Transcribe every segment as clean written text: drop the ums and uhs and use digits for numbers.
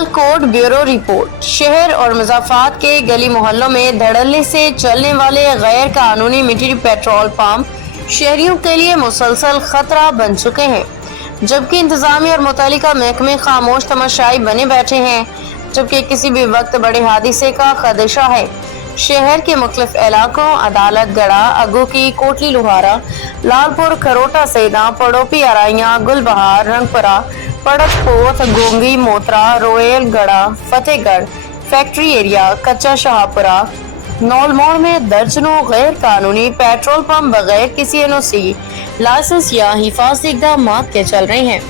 Sialkot bureau report. शहर और मुज़ाफ़ात के गली मोहल्लों में धड़ल्ले से चलने वाले गैर कानूनी मिनी पेट्रोल पंप शहरियों के लिए मुसलसल खतरा बन चुके हैं, जबकि इंतजामिया और मुतल्लिका महकमे खामोश तमाशाई बने बैठे हैं, जबकि किसी भी वक्त बड़े हादसे का खदशा है। शहर के मुख्तलिफ इलाकों अदालत गढ़ा, अगू की कोटली लुहारा, लालपुर, खरोटा, सैदा, पड़ोपी, अराइया, गुलबहार, रंगपुरा, पड़क पोथ, गोंगी, मोतरा, रोयल गढ़ा, फतेहगढ़, फैक्ट्री एरिया, कच्चा शाहपुरा, नौलमोड़ में दर्जनों गैर कानूनी पेट्रोल पंप बगैर किसी एनओसी, लाइसेंस या हिफाजती इक़दाम के चल रहे हैं।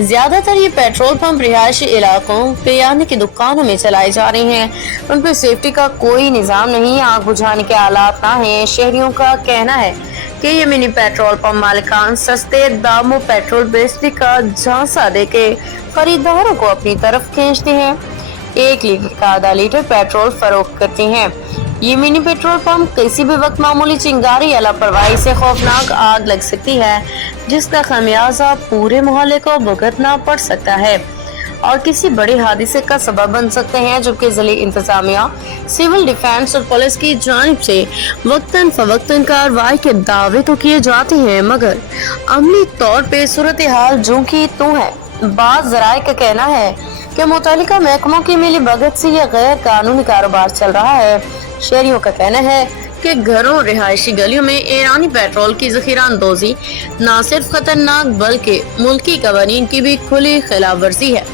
ज्यादातर ये पेट्रोल पंप रिहायशी इलाकों किराने की दुकानों में चलाई जा रही हैं। उन पर सेफ्टी का कोई निजाम नहीं, आग बुझाने के आलात ना हैं। शहरियों का कहना है कि ये मिनी पेट्रोल पंप मालिकान सस्ते दामों पेट्रोल बेचने का झांसा देके खरीदारों को अपनी तरफ खींचते हैं। 1 लीटर का आधा लीटर पेट्रोल फरोख्त करती हैं। ये मिनी पेट्रोल पंप किसी भी वक्त मामूली चिंगारी या लापरवाही से खौफनाक आग लग सकती है, जिसका खमियाजा पूरे मोहल्ले को भुगतना पड़ सकता है और किसी बड़े हादसे का सबब बन सकते हैं। जबकि जिले इंतजामिया, सिविल डिफेंस और पुलिस की जानिब से वक्तन फवक्तन कार्रवाई के दावे तो किए जाते हैं, मगर अमली तौर पे सूरत हाल जो की तो है। बाज़ ज़राए का कहना है कि मुतल्लिका महकमों की मिली भगत से यह गैर कानूनी कारोबार चल रहा है। शहरियों का कहना है कि घरों, रिहायशी गलियों में ईरानी पेट्रोल की ज़ख़ीरा अंदोज़ी न सिर्फ खतरनाक बल्कि मुल्की कवानीन की भी खुली खिलाफ वर्जी है।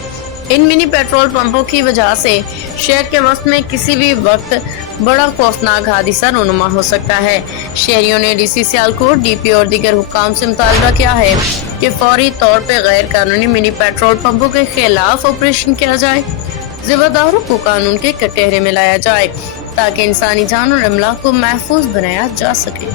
इन मिनी पेट्रोल पंपों की वजह से शहर के वस्त में किसी भी वक्त बड़ा खौफनाक हादसा रूनुमा हो सकता है। शहरियों ने डीसी सियालकोट, डीपी और दीगर हुक्काम से मुतालबा किया है कि फौरी तौर पर गैर कानूनी मिनी पेट्रोल पंपों के खिलाफ ऑपरेशन किया जाए, जिम्मेदारों को कानून के कटहरे में लाया जाए ताकि इंसानी जान और अमलाक को महफूज बनाया जा सके।